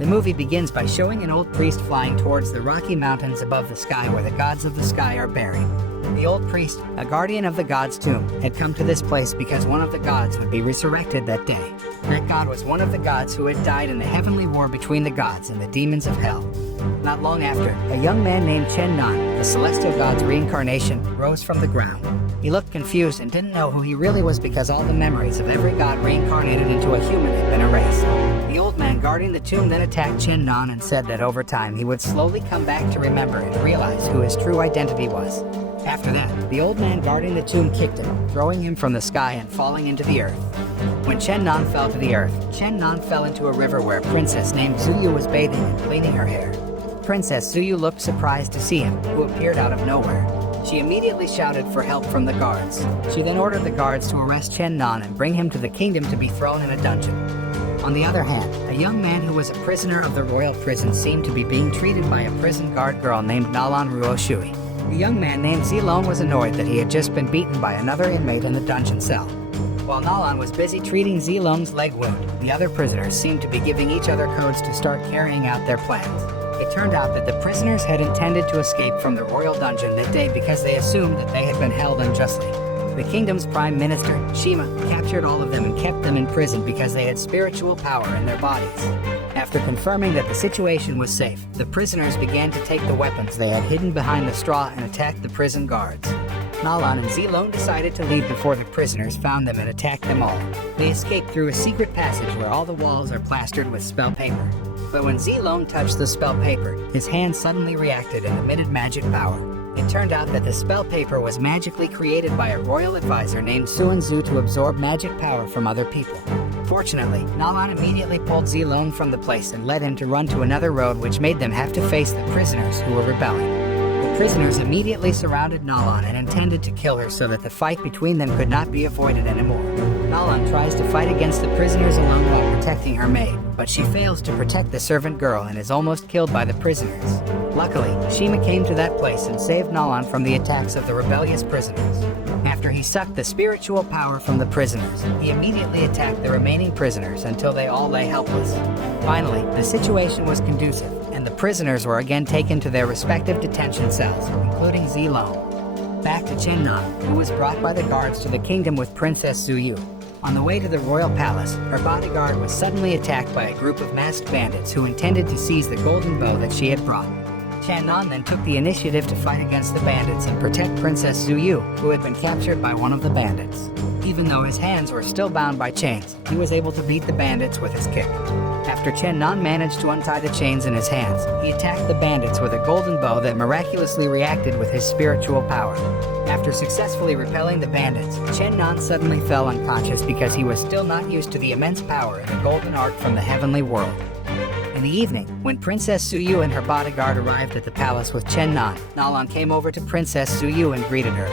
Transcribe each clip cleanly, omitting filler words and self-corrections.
The movie begins by showing an old priest flying towards the rocky mountains above the sky where the gods of the sky are buried. The old priest, a guardian of the god's tomb, had come to this place because one of the gods would be resurrected that day. That god was one of the gods who had died in the heavenly war between the gods and the demons of hell. Not long after, a young man named Chen Nan, the celestial god's reincarnation, rose from the ground. He looked confused and didn't know who he really was because all the memories of every god reincarnated into a human had been erased. The old man guarding the tomb then attacked Chen Nan and said that over time he would slowly come back to remember and realize who his true identity was. After that, the old man guarding the tomb kicked him, throwing him from the sky and falling into the earth. When Chen Nan fell to the earth, Chen Nan fell into a river where a princess named Zuyu was bathing and cleaning her hair. Princess Zuyu looked surprised to see him, who appeared out of nowhere. She immediately shouted for help from the guards. She then ordered the guards to arrest Chen Nan and bring him to the kingdom to be thrown in a dungeon. On the other hand, a young man who was a prisoner of the royal prison seemed to be being treated by a prison guard girl named Nalan Ruo Shui. The young man named Zilong was annoyed that he had just been beaten by another inmate in the dungeon cell. While Nalan was busy treating Zilong's leg wound, the other prisoners seemed to be giving each other codes to start carrying out their plans. It turned out that the prisoners had intended to escape from the royal dungeon that day because they assumed that they had been held unjustly. The kingdom's prime minister, Shima, captured all of them and kept them in prison because they had spiritual power in their bodies. After confirming that the situation was safe, the prisoners began to take the weapons they had hidden behind the straw and attack the prison guards. Nalan and Zilong decided to leave before the prisoners found them and attacked them all. They escaped through a secret passage where all the walls are plastered with spell paper. But when Zilong touched the spell paper, his hand suddenly reacted and emitted magic power. It turned out that the spell paper was magically created by a royal advisor named Suanzu to absorb magic power from other people. Fortunately, Nalan immediately pulled Zilong from the place and led him to run to another road, which made them have to face the prisoners who were rebelling. The prisoners immediately surrounded Nalan and intended to kill her so that the fight between them could not be avoided anymore. Nalan tries to fight against the prisoners alone while protecting her maid, but she fails to protect the servant girl and is almost killed by the prisoners. Luckily, Shima came to that place and saved Nalan from the attacks of the rebellious prisoners. After he sucked the spiritual power from the prisoners, he immediately attacked the remaining prisoners until they all lay helpless. Finally, the situation was conducive, and the prisoners were again taken to their respective detention cells, including Zilong. Back to Chen Nan, who was brought by the guards to the kingdom with Princess Zuyu. On the way to the royal palace, her bodyguard was suddenly attacked by a group of masked bandits who intended to seize the golden bow that she had brought. Chen Nan then took the initiative to fight against the bandits and protect Princess Zuyu, who had been captured by one of the bandits. Even though his hands were still bound by chains, he was able to beat the bandits with his kick. After Chen Nan managed to untie the chains in his hands, he attacked the bandits with a golden bow that miraculously reacted with his spiritual power. After successfully repelling the bandits, Chen Nan suddenly fell unconscious because he was still not used to the immense power in the golden arc from the heavenly world. In the evening, when Princess Zuyu and her bodyguard arrived at the palace with Chen Nan, Nalan came over to Princess Zuyu and greeted her.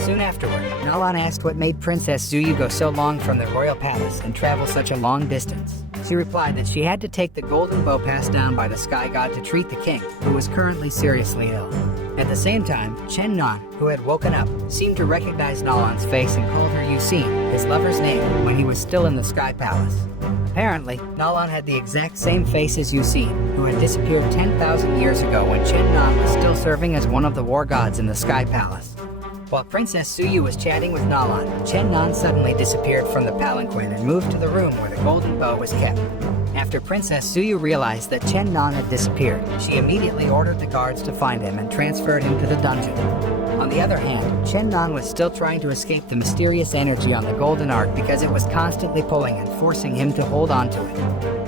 Soon afterward, Nalan asked what made Princess Zuyu go so long from the royal palace and travel such a long distance. She replied that she had to take the golden bow passed down by the sky god to treat the king, who was currently seriously ill. At the same time, Chen Nan, who had woken up, seemed to recognize Nalan's face and called her Yusin, his lover's name, when he was still in the sky palace. Apparently, Nalan had the exact same face as Yusin, who had disappeared 10,000 years ago when Chen Nan was still serving as one of the war gods in the sky palace. While Princess Zuyu was chatting with Nalan, Chen Nan suddenly disappeared from the palanquin and moved to the room where the golden bow was kept. After Princess Zuyu realized that Chen Nan had disappeared, she immediately ordered the guards to find him and transferred him to the dungeon. On the other hand, Chen Nan was still trying to escape the mysterious energy on the golden arc because it was constantly pulling and forcing him to hold on to it.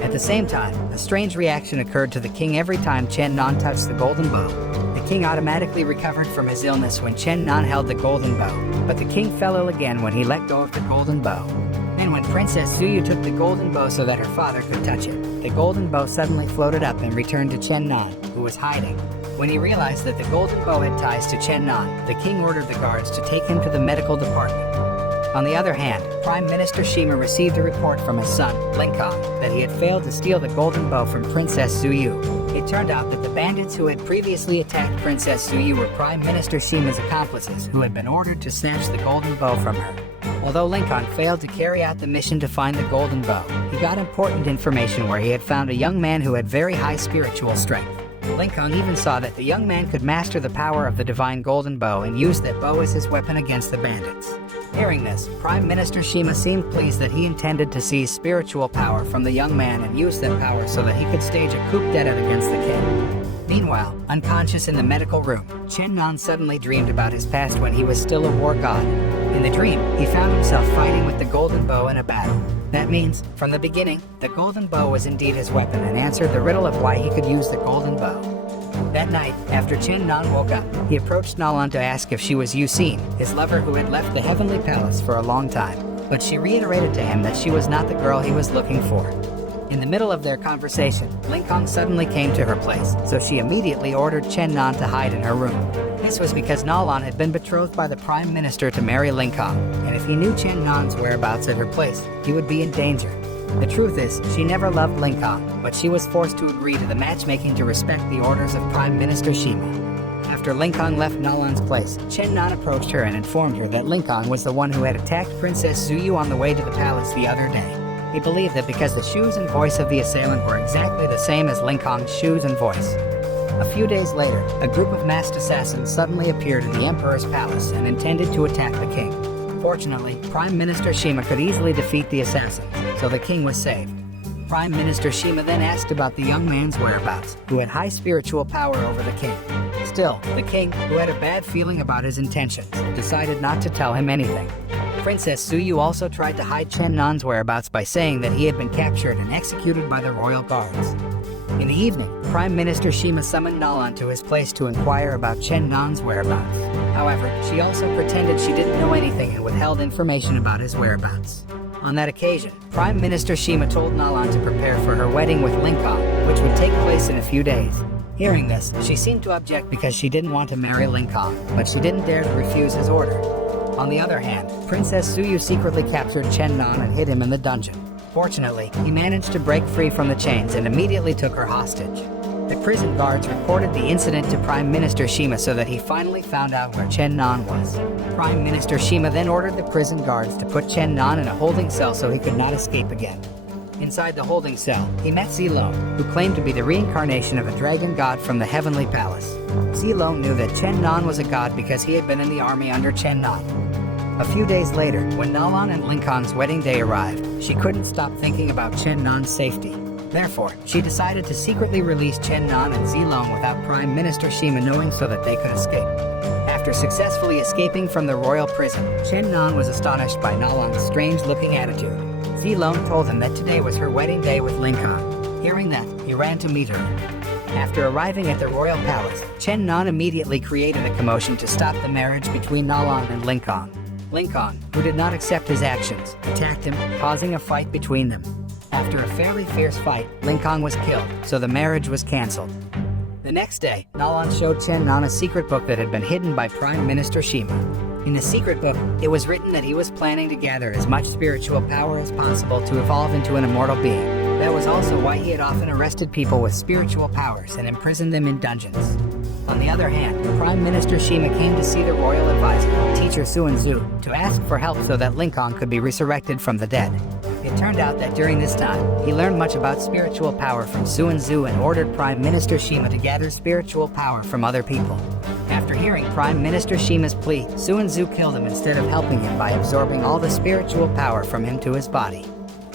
At the same time, a strange reaction occurred to the king every time Chen Nan touched the golden bow. The king automatically recovered from his illness when Chen Nan held the golden bow, but the king fell ill again when he let go of the golden bow. Then when Princess Zuyu took the golden bow so that her father could touch it, the golden bow suddenly floated up and returned to Chen Nan, who was hiding. When he realized that the golden bow had ties to Chen Nan, the king ordered the guards to take him to the medical department. On the other hand, Prime Minister Shima received a report from his son, Linkong, that he had failed to steal the golden bow from Princess Zuyu. It turned out that the bandits who had previously attacked Princess Zuyu were Prime Minister Shima's accomplices, who had been ordered to snatch the golden bow from her. Although Lincoln failed to carry out the mission to find the golden bow, he got important information where he had found a young man who had very high spiritual strength. Lincoln even saw that the young man could master the power of the divine golden bow and use that bow as his weapon against the bandits. Hearing this, Prime Minister Shima seemed pleased that he intended to seize spiritual power from the young man and use that power so that he could stage a coup d'etat against the king. Meanwhile, unconscious in the medical room, Chen Nan suddenly dreamed about his past when he was still a war god. In the dream, he found himself fighting with the golden bow in a battle. That means, from the beginning, the golden bow was indeed his weapon and answered the riddle of why he could use the golden bow. That night, after Chen Nan woke up, he approached Nalan to ask if she was Yusin, his lover who had left the heavenly palace for a long time. But she reiterated to him that she was not the girl he was looking for. In the middle of their conversation, Lincoln suddenly came to her place, so she immediately ordered Chen Nan to hide in her room. This was because Nalan had been betrothed by the Prime Minister to marry Lincoln, and if he knew Chen Nan's whereabouts at her place, he would be in danger. The truth is, she never loved Lincoln, but she was forced to agree to the matchmaking to respect the orders of Prime Minister Shima. After Lincoln left Nalan's place, Chen Nan approached her and informed her that Lincoln was the one who had attacked Princess Zuyu on the way to the palace the other day. He believed that because the shoes and voice of the assailant were exactly the same as Lincoln's shoes and voice. A few days later, a group of masked assassins suddenly appeared in the Emperor's palace and intended to attack the king. Fortunately, Prime Minister Shima could easily defeat the assassins, so the king was saved. Prime Minister Shima then asked about the young man's whereabouts, who had high spiritual power over the king. Still, the king, who had a bad feeling about his intentions, decided not to tell him anything. Princess Zuyu also tried to hide Chen Nan's whereabouts by saying that he had been captured and executed by the royal guards. In the evening, Prime Minister Shima summoned Nalan to his place to inquire about Chen Nan's whereabouts. However, she also pretended she didn't know anything and withheld information about his whereabouts. On that occasion, Prime Minister Shima told Nalan to prepare for her wedding with Lincoln, which would take place in a few days. Hearing this, she seemed to object because she didn't want to marry Lincoln, but she didn't dare to refuse his order. On the other hand, Princess Zuyu secretly captured Chen Nan and hid him in the dungeon. Fortunately, he managed to break free from the chains and immediately took her hostage. The prison guards reported the incident to Prime Minister Shima so that he finally found out where Chen Nan was. Prime Minister Shima then ordered the prison guards to put Chen Nan in a holding cell so he could not escape again. Inside the holding cell, he met Zilong, who claimed to be the reincarnation of a dragon god from the heavenly palace. Zilong knew that Chen Nan was a god because he had been in the army under Chen Nan. A few days later, when Nalan and Lincoln's wedding day arrived, she couldn't stop thinking about Chen Nan's safety. Therefore, she decided to secretly release Chen Nan and Zilong without Prime Minister Shima knowing so that they could escape. After successfully escaping from the royal prison, Chen Nan was astonished by Nalan's strange-looking attitude. Zilong told him that today was her wedding day with Lincoln. Hearing that, he ran to meet her. After arriving at the royal palace, Chen Nan immediately created a commotion to stop the marriage between Nalan and Lincoln. Lincoln, who did not accept his actions, attacked him, causing a fight between them. After a fairly fierce fight, Lincoln was killed, so the marriage was cancelled. The next day, Nalan showed Chen Nan a secret book that had been hidden by Prime Minister Shima. In the secret book, it was written that he was planning to gather as much spiritual power as possible to evolve into an immortal being. That was also why he had often arrested people with spiritual powers and imprisoned them in dungeons. On the other hand, Prime Minister Shima came to see the royal advisor, Teacher Suan-Zu, to ask for help so that Lincoln could be resurrected from the dead. It turned out that during this time, he learned much about spiritual power from Suan-Zu and ordered Prime Minister Shima to gather spiritual power from other people. After hearing Prime Minister Shima's plea, Suan-Zu killed him instead of helping him by absorbing all the spiritual power from him to his body.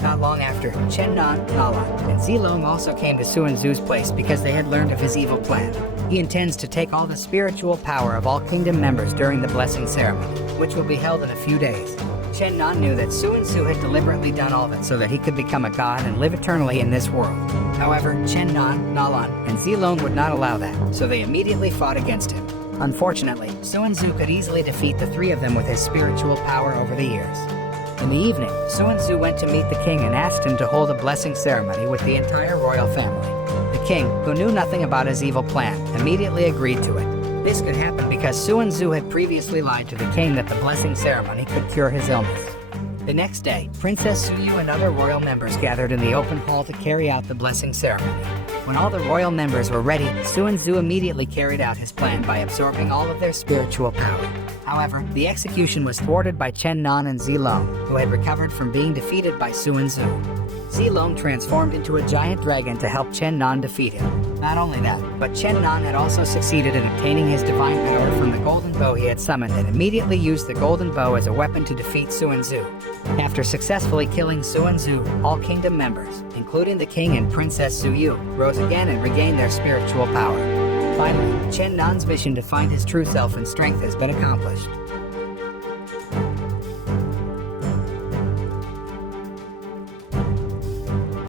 Not long after, Chen Nan, Nalan, and Zilong also came to Suan-Zu's place because they had learned of his evil plan. He intends to take all the spiritual power of all kingdom members during the blessing ceremony, which will be held in a few days. Chen Nan knew that Suan-Zu had deliberately done all that so that he could become a god and live eternally in this world. However, Chen Nan, Nalan, and Zilong would not allow that, so they immediately fought against him. Unfortunately, Suan-Zu could easily defeat the three of them with his spiritual power over the years. In the evening, Suan-Zu went to meet the king and asked him to hold a blessing ceremony with the entire royal family. The king, who knew nothing about his evil plan, immediately agreed to it. This could happen because Suan-Zu had previously lied to the king that the blessing ceremony could cure his illness. The next day, Princess Suyu and other royal members gathered in the open hall to carry out the blessing ceremony. When all the royal members were ready, Sun Tzu immediately carried out his plan by absorbing all of their spiritual power. However, the execution was thwarted by Chen Nan and Zilong, who had recovered from being defeated by Sun Tzu. Zilong transformed into a giant dragon to help Chen Nan defeat him. Not only that, but Chen Nan had also succeeded in obtaining his divine power from the golden bow he had summoned and immediately used the golden bow as a weapon to defeat Sun Tzu. After successfully killing Sun Tzu, all kingdom members, including the king and Princess Suyu, rose again and regained their spiritual power. Finally, Chen Nan's mission to find his true self and strength has been accomplished.